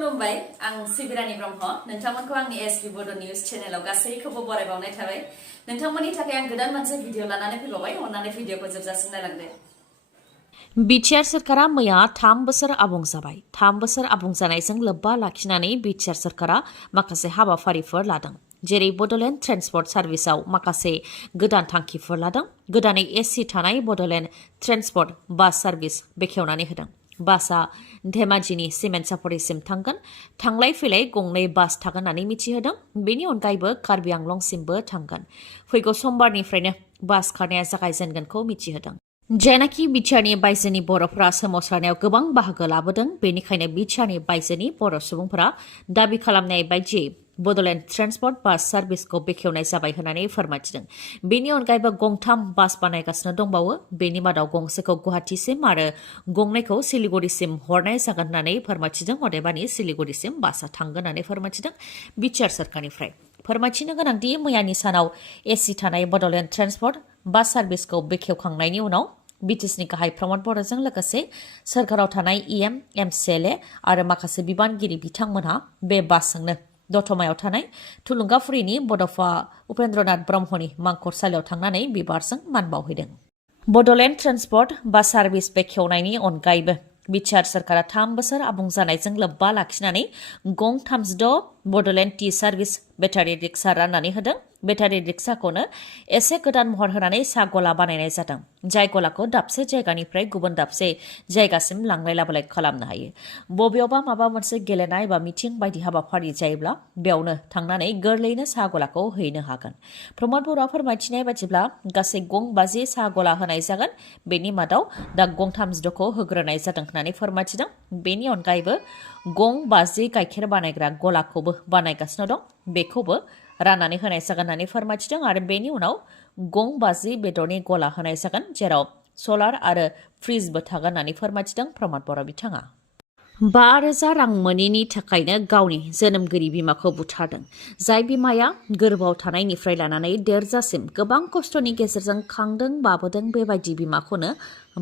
खुलुमबाय आं सिबिरानि ब्रह्म नोंथांमोनखौ आंनि एसबी बड' निउज चेनेलाव गासैखौबो बरायबावनाय थाबाय नोंथांमोननि थाखाय आं गोदान मोनसे भिडिअ लानानै फैबावबाय अन्नानै भिडिअखौ जोबजासिम नायलांदो बिटिआर सरकारा मैया 3 बोसोर आबुं जाबाय 3 बोसोर आबुं जानायजों लोब्बा लाखिनानै बिटिआर सरकारा माखासे हाबाफारिफोर लादों जेरै बड'लेण्ड ट्रेन्सपर्ट सार्भिसआव माखासे गोदान थांखिफोर लादों गोदानै एसि थानाय बड'लेण्ड ट्रेन्सपर्ट बास सार्भिस बेखेवनानै होदों बासआ धेमाजिनि सिमेन्ट सापरिसिम थांगोन थांलाय फैलाय गंनै बास थागोन होननानै मिथिहोदों बेनि अनगायैबो कार्बि आंलंसिमबो थांगोन फैगौ समबारनिफ्रायनो बास खारनाया जागायजेनगोनखौ मिथिहोदों जेनाखि बिटिआरनि बायजोनि बर'फोरा सोमावसारनायाव गोबां बाहागो लाबोदों बेनिखायनो बिटिआरनि बायजोनि बर' सुबुंफोरा दाबि खालामनाय बायदियै बड'लेण्ड ट्रेन्सपर्ट बास सार्भिसखौ बेखेवनाय जाबाय होननानै फोरमायथिदों बेनि अनगायैबो गंथाम बास बानायगासिनो दंबावो बेनि मादाव गंसेखौ गुवाहाटीसिम आरो गंनैखौ सिलिगुरिसिम हरनाय जागोन होननानै फोरमायथिदों अदेबानि सिलिगुरिसिम बासआ थांगोन होननानै फोरमायथिदों बिटिआर सरकारनिफ्राय फोरमायथिनो गोनांदि मैयानि सानाव एसि थानाय बड'लेण्ड ट्रेन्सपर्ट बास सार्भिसखौ बेखेवखांनायनि उनाव बिटिसिनि गाहाय प्रमद बर'जों लोगोसे सोरखाराव थानाय इएम एमसिएलए आरो माखासे बिबानगिरि बिथांमोनहा बे बासजोंनो दतमायाव थानाय थुलुंगाफुरिनि बड'फा उपेन्द्रनाथ ब्रह्मनि मांखरसालियाव थांनानै बिबारजों मान बावहैदों बड'लेण्ड ट्रेन्सपर्ट बास सार्भिस बेखेवनायनि अनगायैबो बिटिआर सरकारा 3 बोसोर आबुं जानायजों लोब्बा लाखिनानै गं 36 बड'लेण्ड टि सार्भिस बेटारि रिक्सा राननानै होदों बेटारि रिक्साखौनो एसे गोदान महर होनानै सा गला बानायनाय जादों जाय गलाखौ दाबसे जायगानिफ्राय गुबुन दाबसे जायगासिम लांलाय लाबोलाय खालामनो हायो बबेयावबा माबा मोनसे गेलेनाय बा मिथिं बायदि हाबाफारि जायोब्ला बेयावनो थांनानै गोरलैयैनो सा गलाखौ हैनो हागोन प्रमद बर'आ फोरमायथिनाय बायदिब्ला गासै गं 50 सा गला होनाय जागोन बेनि मादाव दा गं 36खौ होग्रोनाय जादों होननानै फोरमायथिदों बेनि अनगायैबो गं 50 गाइखेर बानायग्रा गलाखौबो बानायगासिनो दं बेखौबो राननानै होनाय जागोन होननानै फोरमायथिदों आरो बेनि उनाव गं 50 बेदरनि गला होनाय जागोन जेराव सलार आरो फ्रिजबो थागोन होननानै फोरमायथिदों प्रमद बर' बिथाङा 5,000 रां मोनैनि थाखायनो गावनि जोनोमगिरि बिमाखौ बुथारदों जाय बिमाया गोरबोआव थानायनिफ्राय लानानै देरजासिम गोबां खस्थ'नि गेजेरजों खांदों बाबोदों बेबायदि बिमाखौनो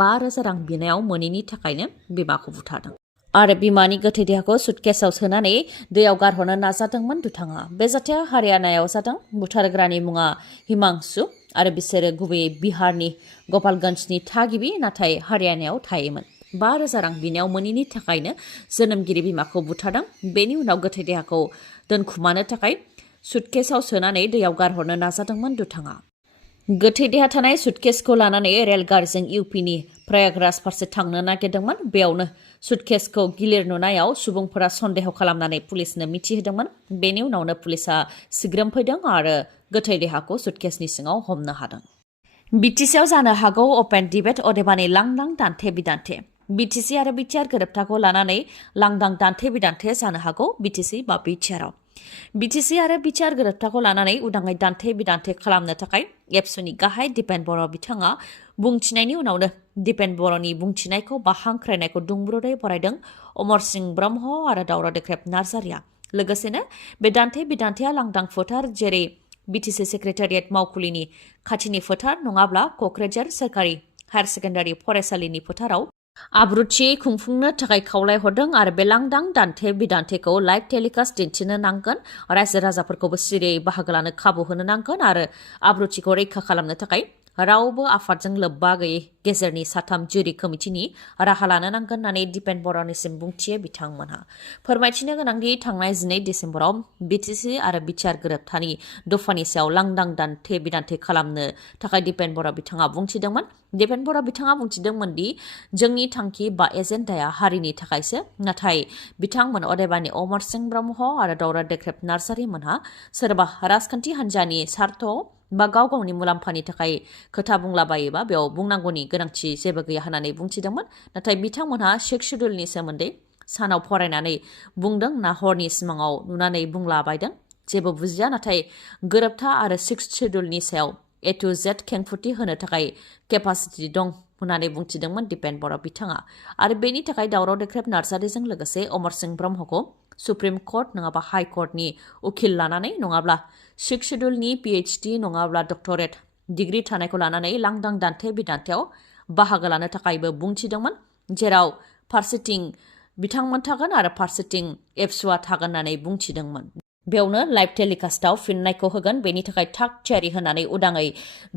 5,000 रां बिनायाव मोनैनि थाखायनो बिमाखौ बुथारदों आरो बिमानि गोथै देहाखौ सुटकेसआव सोनानै दैयाव गारहरनो नाजादोंमोन दुथाङा बे जाथाया हारियानायाव जादों बुथारग्रानि मुङा हिमांशु आरो बिसोरो गुबैयै बिहारनि गपालगन्जनि थागिबि नाथाय हारियानायाव थायोमोन 5,000 रां बिनायाव मोनैनि थाखायनो जोनोमगिरि बिमाखौ बुथारदों बेनि उनाव गोथै देहाखौ दोनखुमानो थाखाय सुटकेसआव सोनानै दैयाव गारहरनो नाजादोंमोन दुथाङा गोथै देहा थानाय सुटकेसखौ लानानै रेलगारिजों इउपिनि प्रयागराज फारसे थांनो नागिरदोंमोन बेयावनो सुटकेसखौ गिलिर नुनायाव सुबुंफोरा सन्देह खालामनानै पुलिसनो मिथिहोदोंमोन बेनि उनावनो पुलिसा सिग्रोमफैदों आरो गोथै देहाखौ सुटकेसनि सिङाव हमनो हादों बिटिसिआव जानो हागौ अपेन डिबेट अदेबानि लांदां दान्थे बिदान्थे बिटिसि आरो बिटिआर गोरोबथाखौ लानानै लांदां दान्थे बिदान्थे जानो हागौ बिटिसि बा बिटिआरआव बिटिसि आरो बिटिआर गोरोबथाखौ लानानै उदाङै दान्थे बिदान्थे खालामनो थाखाय एबसुनि गाहाय दिपेन बर' बिथाङा बुंथिनायनि उनावनो दिपेन बर'नि बुंथिनायखौ बा हांख्रायनायखौ दुंब्रुदै बरायदों अमर सिंह ब्रह्म आरो दावरा देख्रेब नार्जारिया लोगोसेनो बे दान्थे बिदान्थेया लांदां फोथार जेरै बिटिसि सेक्रेटारियेट मावखुलिनि खाथिनि फोथार नङाब्ला क'क्राझार सोरखारि हायार सेकेण्डारि फरायसालिनि फोथाराव आब्रुथियै खुंफुंनो थाखाय खावलायहरदों आरो बे लांदां दान्थे बिदान्थेखौ लाइभ टेलिकास्ट दिन्थिनो नांगोन रायजो राजाफोरखौबो सिरियै बाहागो लानो खाबु होनो नांगोन आरो आब्रुथिखौ रैखा खालामनो थाखाय रावबो आफादजों लोब्बा गैयै गेजेरनि 3 जुरि कमिटिनि राहा लानो नांगोन होननानै दिपेन बर'निसिम बुंथियो बिथांमोनहा फोरमायथिनो गोनांदि थांनाय 12 डिसेम्बराव बिटिसि आरो बिटिआर गोरोबथानि दफानि सायाव लांदां दान्थे बिदान्थे खालामनो थाखाय दिपेन बर' बिथाङा बुंथिदोंमोन दिपेन बर' बिथाङा बुंथिदोंमोन दि जोंनि थांखि बा एजेन्डाया हारिनि थाखायसो नाथाय बिथांमोन अदेबानि अमर सिंह ब्रह्म आरो दावरा देख्रेब नार्जारिमोनहा सोरबा राजखान्थि हान्जानि सार्थ बा गाव गावनि मुलाम्फानि थाखाय खोथा बुंलाबायोबा बेयाव बुंनांगौनि गोनांथि जेबो गैया होननानै बुंथिदोंमोन नाथाय बिथांमोनहा 6 शेड्युलनि सोमोन्दै सानाव फरायनानै बुंदों ना हरनि सिमाङाव नुनानै बुंलाबायदों जेबो बुजिया नाथाय गोरोबथा आरो 6 शेड्युलनि सायाव A to Z खेंफुरथि होनो थाखाय केपासिटि दं होननानै बुंथिदोंमोन दिपेन बर' बिथाङा आरो बेनि थाखाय दावराव देख्रेब नार्जारिजों लोगोसे अमर सिंह ब्रह्मखौ सुप्रिम कोर्ट नङाबा हाइ कोर्टनि उकिल लानानै नङाब्ला 6 शेड्युलनि PhD नङाब्ला डक्टरेट डिग्री थानायखौ लानानै लांदां दान्थे बिदान्थेयाव बाहागो लानो थाखायबो बुंथिदोंमोन जेराव फारसेथिं बिथांमोन थागोन आरो फारसेथिं एबसुआ थागोन होननानै बुंथिदोंमोन। बेयावनो लाइभ टेलिकास्टआव फिननायखौ होगोन बेनि थाखाय थाग थियारि होनानै उदाङै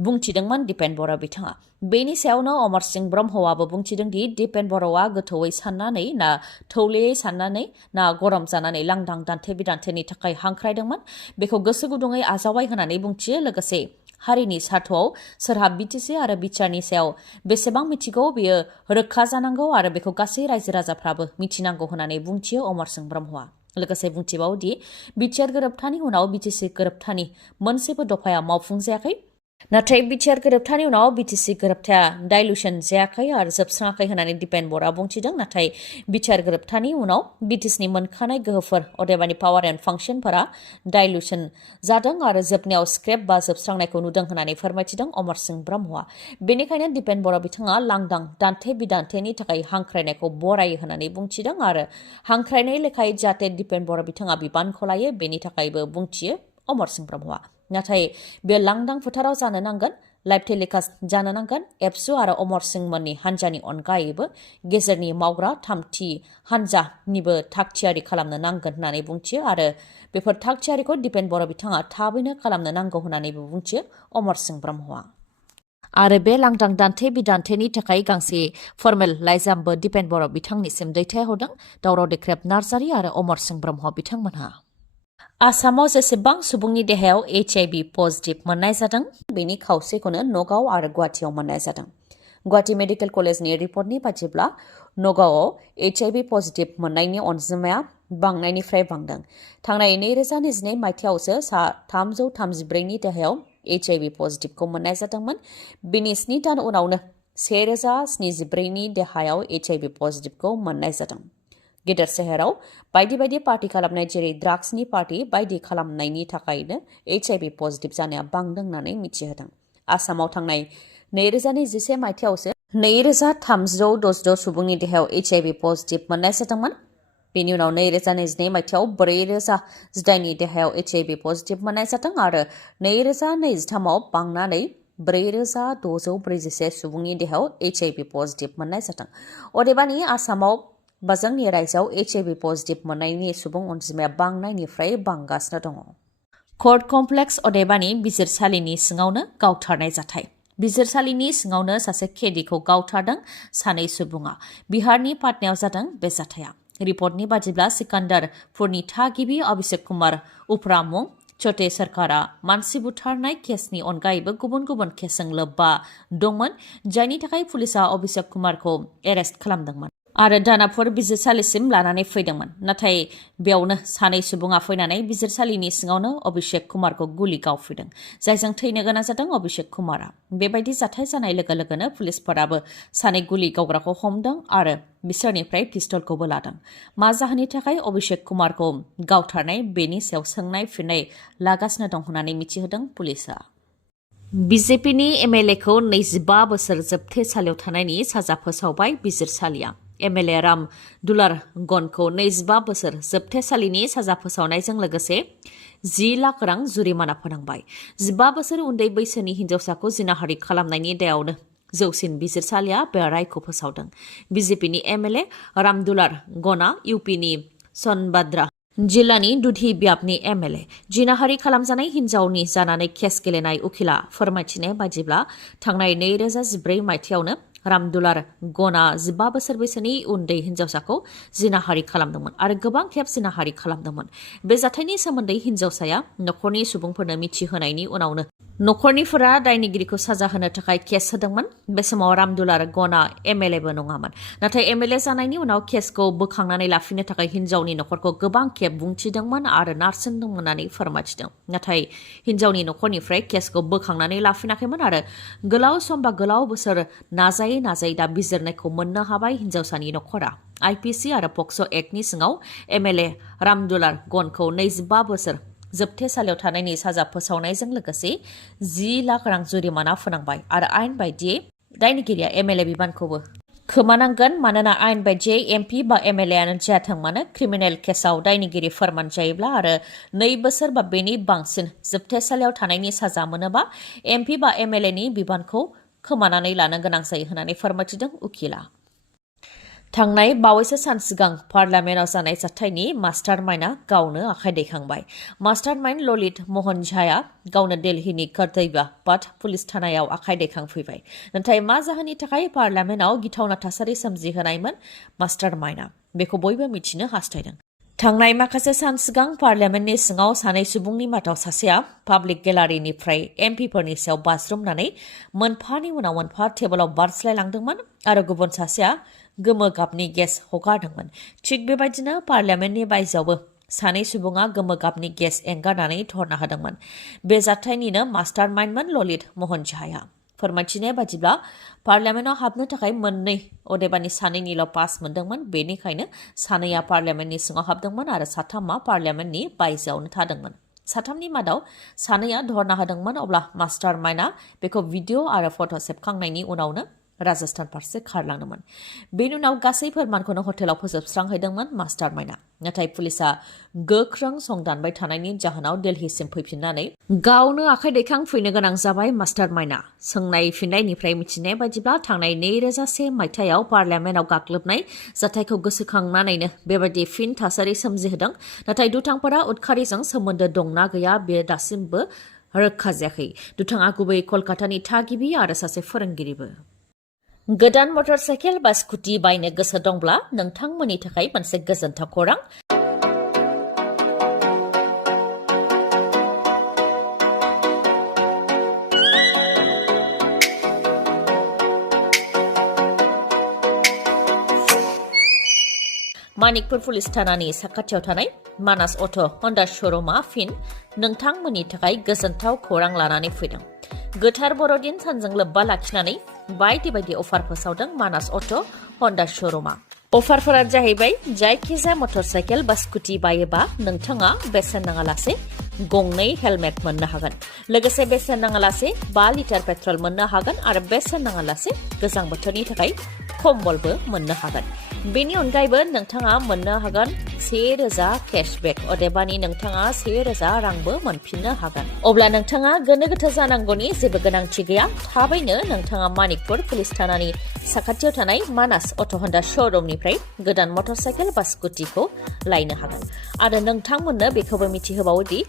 बुंथिदोंमोन दिपेन बर' बिथाङा। बेनि सायावनो अमर सिंह ब्रह्मआबो बुंथिदों दि दिपेन बर'आ गोथौयै साननानै ना थौलेयै साननानै ना गरम जानानै लांदां दान्थे बिदान्थेनि थाखाय हांख्रायदोंमोन बेखौ गोसो गुदुङै आजावबाय होननानै बुंथियो। लोगोसे हारिनि सार्थआव सोरहा बिटिसि आरो बिटिआरनि सायाव बेसेबां मिथिगौ बेयो रोखा जानांगौ आरो बेखौ गासै रायजो राजाफ्राबो मिथिनांगौ होननानै बुंथियो अमर सिंह ब्रह्मआ। लोगोसे बुंथिबावदि बिटिआर गोरोबथानि उनाव बिटिसि गोरोबथानि मोनसेबो दफाया मावफुंजायाखै, नाथाय बिटिआर गोरोबथानि उनाव बिटिसि गोरोबथाया डाइल्युसन जायाखै आरो जोबस्राङाखै होननानै दिपेन बर'आ बुंथिदों। नाथाय बिटिआर गोरोबथानि उनाव बिटिसिनि मोनखानाय गोहोफोर अदेबानि पावार एन्ड फांसनफोरा डाइल्युसन जादों आरो जोबनायाव स्क्रेप बा जोबस्रांनायखौ नुदों होननानै फोरमायथिदों अमर सिंह ब्रह्मआ। बेनिखायनो दिपेन बर' बिथाङा लांदां दान्थे बिदान्थेनि थाखाय हांख्रायनायखौ बरायो होननानै बुंथिदों आरो हांख्रायनाय लेखायै जाहाथे दिपेन बर' बिथाङा बिबानखौ लायो बेनि थाखायबो बुंथियो अमर सिंह ब्रह्मआ। नाथाय बे लांदां फोथाराव जानो नांगोन, लाइभ टेलिकास्ट जानो नांगोन। एबसु आरो अमर सिंह मोननि हान्जानि अनगायैबो गेजेरनि मावग्रा थामथि हान्जानिबो थाग थियारि खालामनो नांगोन होननानै बुंथियो आरो बेफोर थाग थियारिखौ दिपेन बर' बिथाङा थाबैनो खालामनो नांगौ होननानैबो बुंथियो अमर सिंह ब्रह्मआ। आरो बे लांदां दान्थे बिदान्थेनि थाखाय गांसे फर्मेल लाइजामबो दिपेन बर' बिथांनिसिम दैथायहरदों दावराव देख्रेब नार्जारि आरो अमर सिंह ब्रह्म बिथांमोनहा। आसामाव जेसेबां सुबुंनि देहायाव HIV पजिटिभ मोननाय जादों बेनि खावसेखौनो नगाव आरो गुवाहाटीआव मोननाय जादों। गुवाहाटी मेडिकेल कलेजनि रिपर्टनि बायदिब्ला नगावआव HIV पजिटिभ मोननायनि अनजिमाया बांनायनिफ्राय बांदों। थांनाय 2022 मायथाइयावसो सा 334नि देहायाव HIV पजिटिभखौ मोननाय जादोंमोन। बेनि 7 दान उनावनो 1074नि देहायाव HIV पजिटिभखौ मोननाय जादों। गेदेर सोहोराव बायदि बायदि पार्टी खालामनाय जेरै ड्राग्सनि पार्टी बायदि खालामनायनि थाखायनो HIV पजिटिभ जानाया बांदों होननानै मिथिहोदों। आसामाव थांनाय 2021 मायथाइयावसो 2366 सुबुंनि देहायाव HIV पजिटिभ मोननाय जादोंमोन। बेनि उनाव 2022 मायथाइयाव 4018नि देहायाव HIV पजिटिभ मोननाय जादों आरो 2023आव बांनानै 4641 सुबुंनि देहायाव HIV पजिटिभ मोननाय जादों। अदेबानि आसामाव बा जोंनि रायजोआव HIV पजिटिभ मोननायनि सुबुं अनजिमाया बांनायनिफ्राय बांगासिनो दङ। कर्ट कमप्लेक्स अदेबानि बिजिरसालिनि सिङावनो गावथारनाय जाथाय। बिजिरसालिनि सिङावनो सासे केदिखौ गावथारदों सानै सुबुङा। बिहारनि पाटनायाव जादों बे जाथाया। रिपर्टनि बादिब्ला सिकान्दारपुरनि थागिबि अभिषेक कुमार उफ्रा मुं छोटे सरकारा मानसि बुथारनाय केसनि अनगायैबो गुबुन गुबुन केसजों लोब्बा दंमोन, जायनि थाखाय पुलिसआ अभिषेक कुमारखौ एरेस्ट खालामदोंमोन आरो दानापुर बिजिरसालिसिम लानानै फैदोंमोन। नाथाय बेयावनो सानै सुबुङा फैनानै बिजिरसालिनि सिङावनो अभिषेक कुमारखौ गुलि गावफैदों, जायजों थैनो गोनां जादों अभिषेक कुमारा। बेबायदि जाथाय जानाय लोगो लोगोनो पुलिसफोराबो सानै गुलि गावग्राखौ हमदों आरो बिसोरनिफ्राय पिस्तलखौबो लादों। मा जाहोननि थाखाय अभिषेक कुमारखौ गावथारनाय बेनि सायाव सोंनाय फिननाय लागासिनो दं होननानै मिथिहोदों पुलिसआ। BJPनि MLAखौ 25 बोसोर जोबथेसालियाव थानायनि साजा फोसावबाय बिजिरसालिया। MLA राम दुलार गनखौ 25 बोसोर जोबथेसालिनि साजा फोसावनायजों लोगोसे 10 लाख रां जुरिमाना फोनांबाय। 15 बोसोर उन्दै बैसोनि हिन्जावसाखौ जिनाहारि खालामनायनि दायावनो जौसिन बिजिरसालिया बे रायखौ फोसावदों। BJPनि MLA राम दुलार गना UPनि सोनबाद्रा जिल्लानि दुधी ब्याबनि MLA। जिनाहारि खालामजानाय हिन्जावनि जानानै केस गेलेनाय उखिला फोरमायथिनाय बायदिब्ला थांनाय 2014 मायथाइयावनो राम दुलार गना 15 बोसोर बैसोनि उन्दै हिन्जावसाखौ जिनाहारि खालामदोंमोन आरो गोबां खेब जिनाहारि खालामदोंमोन। बे जाथायनि सोमोन्दै हिन्जावसाया नखरनि सुबुंफोरनो मिथिहोनायनि उनावनो नखरनिफोरा दायनिगिरिखौ साजा होनो थाखाय केस होदोंमोन। बे समाव राम दुलार गना MLAबो नङामोन। नाथाय MLA जानायनि उनाव केसखौ बोखांनानै लाफिननो थाखाय हिन्जावनि नखरखौ गोबां खेब बुंथिदोंमोन आरो नारसिनदोंमोन होननानै फोरमायथिदों। नाथाय हिन्जावनि नखरनिफ्राय केसखौ बोखांनानै लाफिनाखैमोन आरो गोलाव सम बा गोलाव बोसोर नाजायै दा बिजिरनायखौ मोननो हाबाय हिन्जावसानि नखरा। IPC आरो पक्स' एक्टनि सिङाव MLA राम दुलार गनखौ 25 बोसोर जोबथेसालियाव थानायनि साजा फोसावनायजों लोगोसे 10 लाख रां जुरिमाना फोनांबाय आरो आयेन बायदियै दायनिगिरिया MLA बिबानखौबो खोमानांगोन। मानोना आयेन बायदियै MP बा MLAआनो जाथों मानो क्रिमिनेल केसाव दायनिगिरि फोरमान जायोब्ला आरो 2 बोसोर बा बेनि बांसिन जोबथेसालियाव थानायनि साजा मोनोबा MP बा MLAनि बिबानखौ खोमानानै लानो गोनां जायो होननानै फोरमायथिदों उखिला। थांनाय बावैसो सान सिगां पार्लामेन्टआव जानाय जाथायनि मास्टार माइन्डआ गावनो आखाइ दैखांबाय। मास्टार माइन्ड ललित महन झाया गावनो दिल्लीनि कर्तव्य पथ पुलिस थानायाव आखाइ दैखांफैबाय। नाथाय मा जाहोननि थाखाय पार्लामेन्टआव गिथावना थासारि सोमजिहोनायमोन मास्टार माइन्डआ, बेखौ बयबो मिथिनो हास्थायदों। थांनाय माखासे सान सिगां पार्लामेन्टनि सिङाव सानै सुबुंनि मादाव सासेया पाब्लिक गेलारिनिफ्राय एमपिफोरनि सायाव बाज्रुमनानै मोनफानि उनाव मोनफा टेबोलाव बारस्लायलांदोंमोन आरो गुबुन सासेया गोमो गाबनि गेस हगारदोंमोन। थिग बेबायदिनो पार्लामेन्टनि बायजोआवबो सानै सुबुङा गोमो गाबनि गेस एंगारनानै धरना होदोंमोन। बे जाथायनिनो मास्टार माइन्डमोन ललित महन झाया। फोरमायथिनाय बादिब्ला पार्लामेन्टआव हाबनो थाखाय मोननै अदेबानि सानैनिल' पास मोनदोंमोन। बेनिखायनो सानैया पार्लामेन्टनि सिङाव हाबदोंमोन आरो साथामा पार्लामेन्टनि बायजोआवनो थादोंमन। साथामनि मादाव सानैया धरना होदोंमोन। अब्ला मास्टार माइन्डआ बेखौ भिडिअ' आरो फट' सेबखांनायनि उनावनो राजस्थान फारसे खारलांदोंमोन। बेनि उनाव गासै फोरमानखौनो हटेलाव फोजोबस्रांहैदोंमोन मास्टार माइन्डआ। नाथाय पुलिसा गोख्रों संदानबाय थानायनि जाहोनाव दिल्लीसिम फैफिननानै गावनो आखाइ दैखांफैनो गोनां जाबाय मास्टार माइन्डआ। सोंनाय फिननायनिफ्राय मिथिनाय बायदिब्ला थांनाय 2001 मायथाइयाव पार्लामेन्टआव गाग्लोबनाय जाथायखौ गोसोखांनानैनो बेबायदि फिन थासारि सोमजिहोदों। नाथाय दुथांफोरा उदखारिजों सोमोन्दो दंना गैया बे दासिमबो रोखा जायाखै। दुथाङा गुबै कलकातानि थागिबि आरो सासे फोरोंगिरिबो। गोदान मटर साइकेल बा स्कुटि बायनो गोसो दंब्ला नोंथांमोननि थाखाय मोनसे गोजोनथाव खौरां। मानिकपुर पुलिस थानानि साखाथियाव थानाय मानास अट' हन्डा श'रुमआ फिन नोंथांमोननि थाखाय गोजोनथाव खौरां लानानै फैदों। गोथार बर'दिन सानजों लोब्बा लाखिनानै बायदि बायदि अफार फोसावदों मानास अट' हन्डा श'रुमआ। अफारफोरा जाहैबाय जायखिजाया मटर साइकेल बा स्कुटि बायोबा नोंथाङा बेसेन नाङालासे गंनै हेलमेट मोननो हागोन। लोगोसे बेसेन नाङालासे 5 लिटार पेट्रल मोननो हागोन आरो बेसेन नाङालासे गोजां बोथोरनि थाखाय कम्बलबो मोननो हागोन। बेनि अनगायैबो नोंथाङा मोननो हागोन 1000 केशबेक, अदेबानि नोंथाङा 1000 रांबो मोनफिननो हागोन। अब्ला नोंथाङा गोनो गोथो जानांगौनि जेबो गोनांथि गैया। थाबैनो नोंथाङा मानिकपुर पुलिस थानानि साखाथियाव थानाय मानास अट' हन्डा श'रुमनिफ्राय गोदान मटर साइकेल बा स्कुटिखौ लायनो हागोन। आरो नोंथांमोननो बेखौबो मिथिहोबावोदि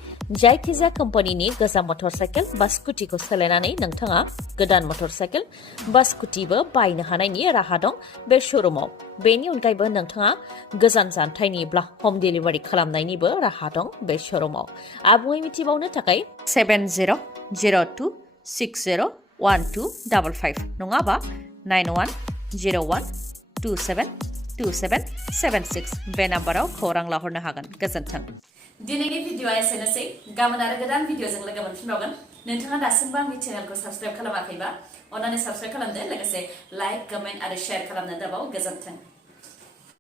जायखिजाया कम्पानिनि गोजाम मटर साइकेल बा स्कुटिखौ सोलायनानै नोंथाङा गोदान मटर साइकेल बा स्कुटिबो बायनो हानायनि राहा दं बे श'रुमाव। बेनि अनगायैबो नोंथाङा गोजान जानथायनिब्ला हम डिलिभारि खालामनायनिबो राहा दं बे श'रुमाव। आबुङै मिथिबावनो थाखाय 7002601255 नङाबा 9101272776 बे नाम्बाराव खौरां लाहरनो हागोन। गोजोन्थों। दिनैनि भिडिअ'आ एसेनोसै। गाबोन आरो गोदान भिडिअ'जों लोगो मोनफिनबावगोन। नोंथाङा दासिमबो आंनि चेनेलखौ साबस्क्राइब खालामाखैबा अन्नानै साबस्क्राइब खालामदो। लोगोसे लाइक, कमेन्ट आरो शेयार खालामनो दाबाव। गोजोन्थों।